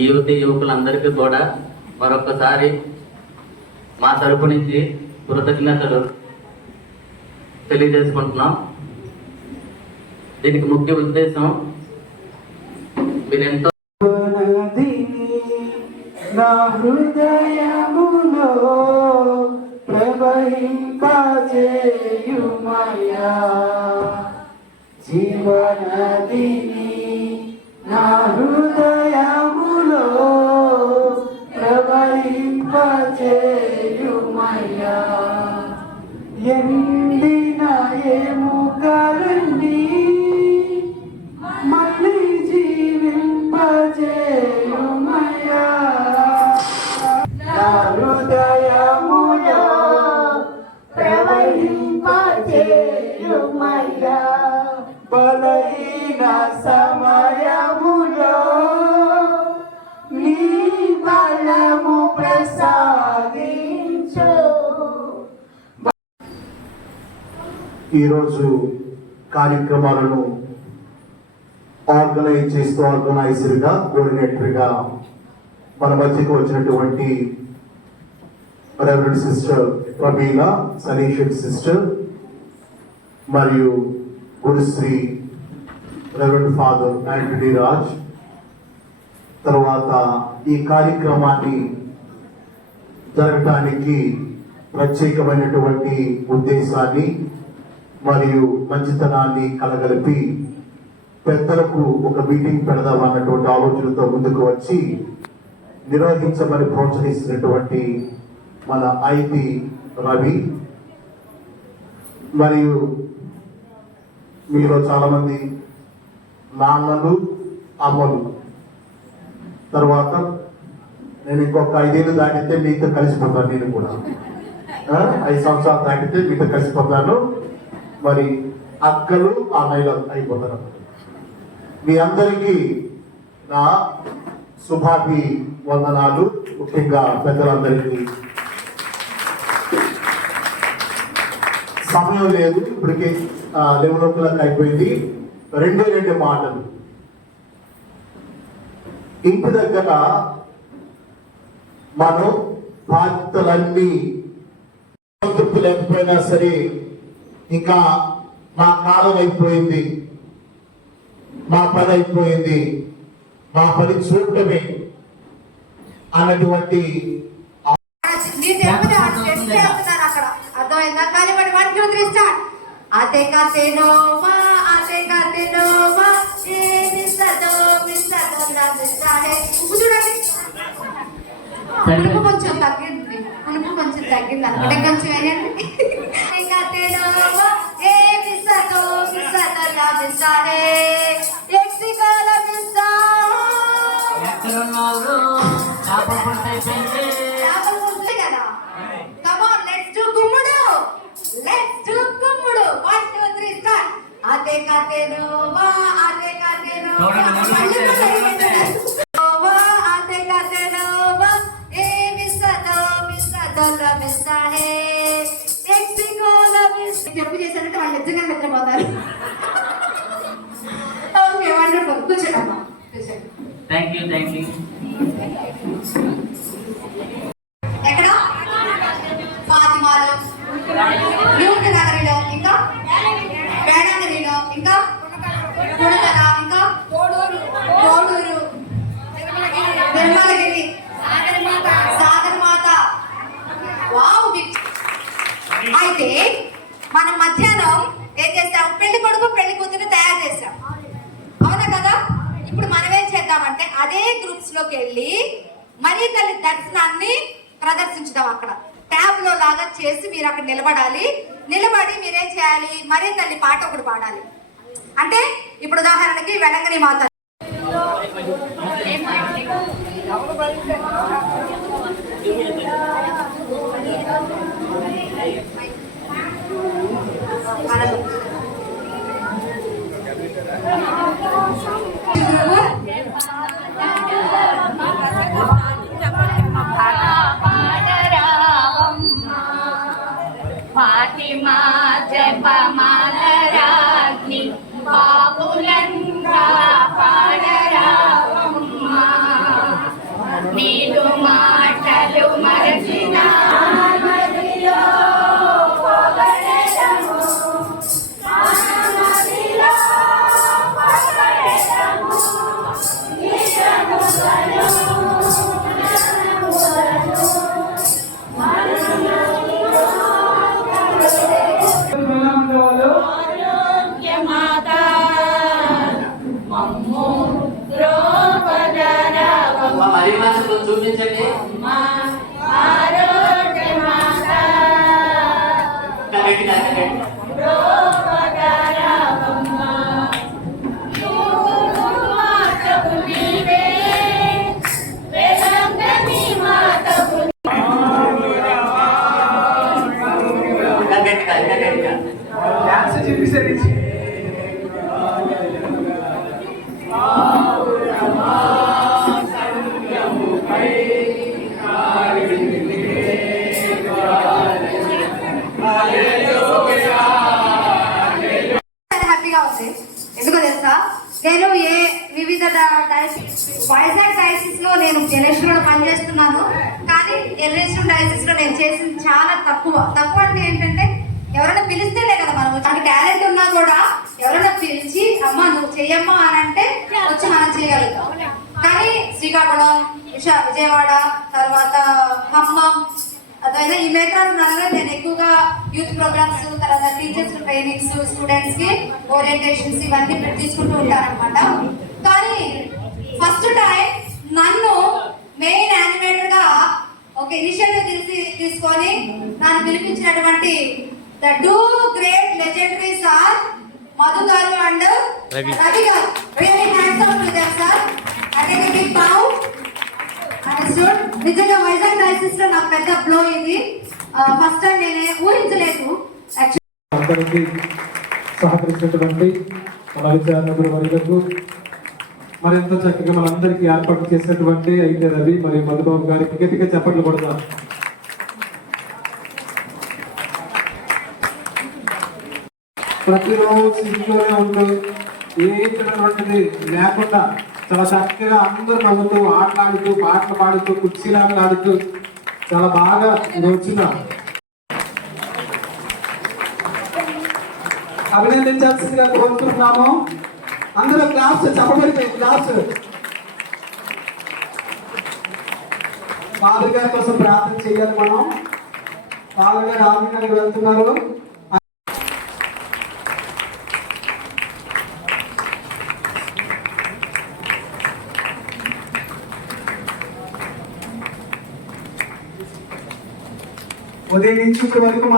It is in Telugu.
ఈ యువకులందరికీ కూడా మరొకసారి మా తరపు నుంచి కృతజ్ఞతలు తెలియజేసుకుంటున్నాం. దీనికి ముఖ్య ఉద్దేశం మీరెంతో నా హృదయములో ప్రవహింపజేయుమయ్యా, జీవనదిని నా హృదయములో ప్రవహింపజేయుమయ్యా, ఎండిన ఎముకలన్నీ మళ్ళీ జీవింపజేయుమయ్యా, నా హృదయములో ప్రవహింపజేయుమయ్యా, బలహీన సమయములో నీ బలము ప్రసాదించు. ఈరోజు కార్యక్రమాలను ఆర్గనైజర్గా కోఆర్డినేటర్గా మన మధ్యకు వచ్చినటువంటి రెవరెండ్ సిస్టర్ ప్రమీల, సనీషన్ సిస్టర్ మరియు గురుశ్రీ రెవరెండ్ ఫాదర్ యాంటనీ రాజ్, తర్వాత ఈ కార్యక్రమాన్ని జరగటానికి ప్రత్యేకమైనటువంటి ఉద్దేశాన్ని మరియు మంచితనాన్ని కలగలిపి పెద్దలకు ఒక మీటింగ్ పెడదామన్నటువంటి ఆలోచనతో ముందుకు వచ్చి నిర్వహించమని ప్రోత్సహిస్తున్నటువంటి మన ఐపి రవి మరియు మీలో చాలామంది నాన్నలు, అమ్మలు, తర్వాత నేను ఇంకొక 5 ఏళ్ళు దాటితే మీతో కలిసిపోతాను. నేను కూడా 5 సంవత్సరాలు దాటితే మీతో కలిసిపోతాను. మరి అక్కలు, అన్నయ్యలు అయిపోతారు. మీ అందరికీ నా శుభాభి వందనాలు. ముఖ్యంగా పెద్దలందరికీ సమయం లేదు, ఇప్పటికే 11 o'clock అయిపోయింది. 2 మాటలు. ఇంటి దగ్గర మనం బాధ్యతలన్నీ సంతృప్తి లేకపోయినా సరే, ఇంకా నా కాలం అయిపోయింది, నా పని అయిపోయింది, నా పని చూడటమే అన్నటువంటి కొంచెం తగ్గింది, కొంచెం తగ్గింది అనుకుంటే కొంచెం వేయండి. చెప్పు చేశారంటే వాళ్ళు నిజంగా నిద్రపోతారు. Okay, wonderful. కూర్చోండి. Thank you. ఎక్కడ? ఫాతిమాలో, న్యూటన్ నగరిలో, ఇంకా వేడంగిరిలో, ఇంకా కొడతల, ఇంకా కోడూరు, నిర్మలగిరి, సాగరమాత. వావ్! అయితే మనం మధ్యాహ్నం ఏం చేస్తాం? పెళ్లి కొడుకు పెళ్లి కూతురు తయారు చేస్తాం, అవునా కదా? ఇప్పుడు మనం ఏం చేద్దామంటే అదే గ్రూప్స్ లోకి వెళ్ళి మరీ తల్లి దర్శనాన్ని ప్రదర్శించుదాం. అక్కడ ట్యాబ్ లో లాగా చేసి మీరు అక్కడ నిలబడి మీరేం చేయాలి? మరీ తల్లి పాట ఒకటి పాడాలి. అంటే ఇప్పుడు ఉదాహరణకి వెలంగని మాత ఫాతిమా జపమాలరాగ్ని బాబులంగా పాడరావమ్మా. నీదు మాటలు మరచిన మదిలో పొగడెదము, మదిలో పొగడెదము, నిజములను ఆరోగ్యమాత మమ్ము ద్రోపదరవమ్మ, మరి మాటలు చూపించండి. ఆరోగ్యమాత కరెక్ట్ కరెక్ట్. ద్రోపదరవమ్మ, నువ్వు మాతవు నీవే, వేలంగని మాతవు కరెక్ట్ కరెక్ట్. డాన్స్ చూపిస్తారు హ్యాపీగా ఉంది. ఎందుకో తెలుసా, నేను వివిధ వైజాగ్ డయాసిస్ లో నేను ఎల్ఎస్లో పనిచేస్తున్నాను. కానీ ఎల్ఎస్లో డయాసిస్ లో నేను చేసింది చాలా తక్కువ అంటే ఏంటంటే, ఎవరైనా పిలిస్తేనే కదా మనం, మనకి టాలెంట్ ఉన్నా కూడా ఎవరైనా పిలిచి అమ్మ నువ్వు చెయ్యమ్మా అని అంటే వచ్చి మనం చేయగలుగుతాం. కానీ శ్రీకాకుళం, విజయవాడ, తర్వాత ఖమ్మం, అదైనా ఈ మేకరాలు నేను ఎక్కువగా యూత్ ప్రోగ్రామ్స్, తర్వాత టీచర్స్ ట్రైనింగ్స్, స్టూడెంట్స్ కి ఓరియంటేషన్స్ ఇవన్నీ తీసుకుంటూ ఉంటారనమాట. కానీ ఫస్ట్ టైం నన్ను మెయిన్ యానిమేటర్ గా ఒక ఇనిషియేటివ్ తీసుకొని నన్ను పిలిపించినటువంటి the two great legendary sir Madhu గారు అండ్ రవి గారు. Really thanks to them sir. I take a big bow. Understood. నిజంగా వైజాగ్ డయాసిస్ లో నాకు పెద్ద బ్లో ఇది. ఫస్ట్ టైం నేనే ఊహించలేదు. అందరికీ సహకరించినటువంటి మన విద్యార్థుల వర్గులకు మరింత చక్కగా మనందరికీ ఏర్పాటు చేసినటువంటి అయితే రవి మరియు మధుబాబు గారికి గట్టిగా చప్పట్లు కొడతాం. ప్రతిరోజు ఇంట్లోనే ఉంటూ ఏంటటువంటిది లేకుండా చాలా చక్కగా అందరూ నవ్వుతూ ఆటలాడుతూ పాటలు పాడుతూ కుర్చీలాటలాడుతూ చాలా బాగా వచ్చిన అభినందించాల్సిందిగా కోరుతున్నాము. అందరూ క్లాస్ చెప్పబడితే క్లాస్ ఫాదర్ గారి కోసం ప్రార్థన చేయాలి. మనం ఫాదర్ గారు ఆమెకి వెళ్తున్నారు. ఉదయం నుంచి ఇప్పటి వరకు